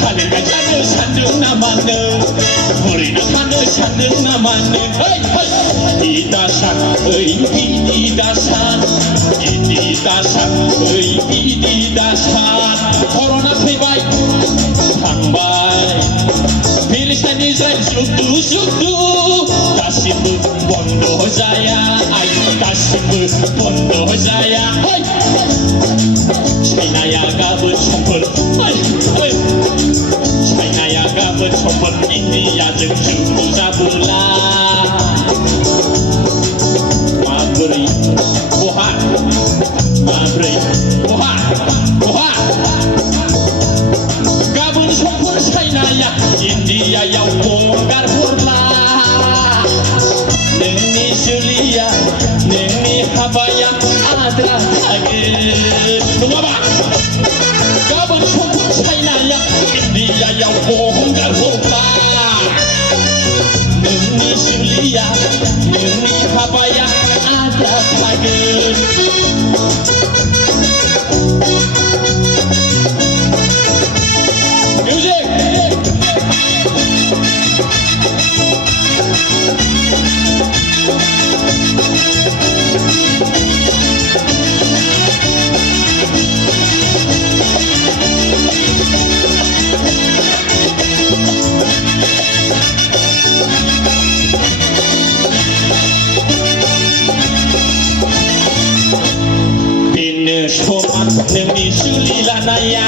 थालिर गायखानो सान्दों नामानो बुरै नाखानो सान्दों नामानो गिदि दासान गिदि दासान गिदि दासान गिदि दासान कर'ना फैबाय थांबाय फिलिस्टाइन इजराइल जुद्दु गासिबो बन्द जाया आइ गासिबो बन्द जाया चाइनाया गाबोन समफोर चाइनाया गाबोन समफोर इन्डियाजों जुद्दु जाबोला माबोरै बहा माबोरै बहा बहा गाबोन समफोर चाइनाया इन्डियायाव गंगार हरला नोंनि जुलिया नोंनि हाबाया आद्रा थागोन नङाबा गाबोन समफोर चाइनाया इन्डियायाव गंगार हरला नोंनि जुलिया नोंनि हाबाया आद्रा थागोन Music! Bener soma nemi suli lanaya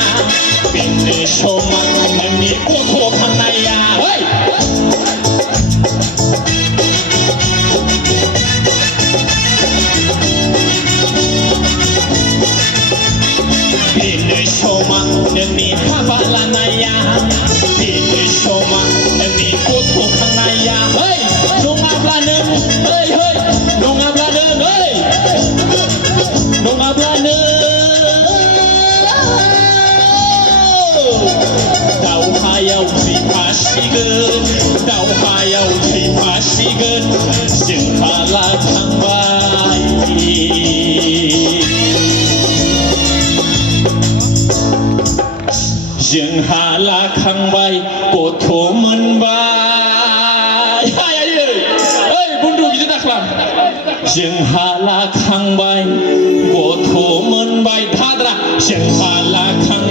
bener soma nemi koto kanaya hey bener soma nemi haba lanaya bener soma nemi koto kanaya hey nongabla neng hey hey nongabla neng hey nongabla neng दावहायाव थैफासिगोन दावहायाव थैफासिगोन जोंहा लाखांबाय जोंहा लाखांबाय गथ' मोनबाय ओइ बन्धु बिदि दाख्लाम जोंहा लाखांबाय गथ' मोनबाय धाद्रा जोंहा लाखांबाय